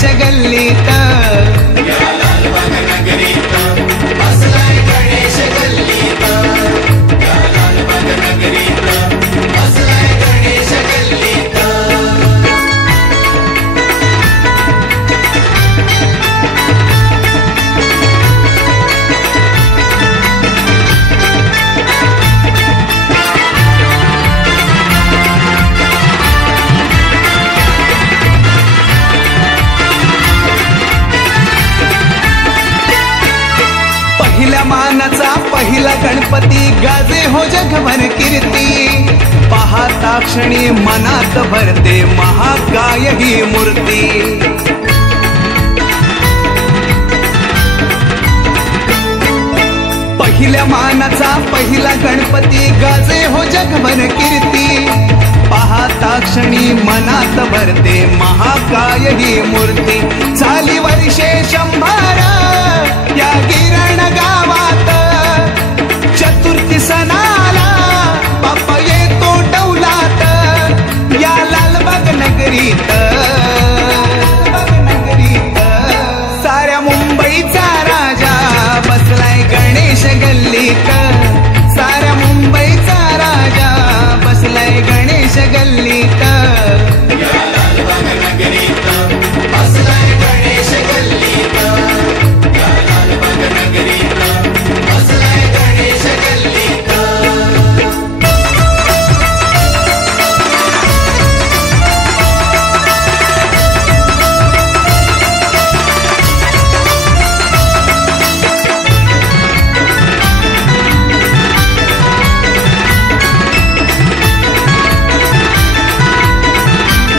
गणेश गल्लीत या लालबाग नगरीत बसलाय गणेश गल्लीत या लालबाग नगरीत बसलाय गणेश गल्लीत पहिल्या मानाचा पहिला गणपती गाजे हो जगभर कीर्ती पाहता क्षणी मनात भरते महाकाय ही मूर्ती पहिल्या मानाचा पहिला गणपती गाजे हो जगभर कीर्ती पाहता क्षणी मनात भरते महाकाय ही मूर्ती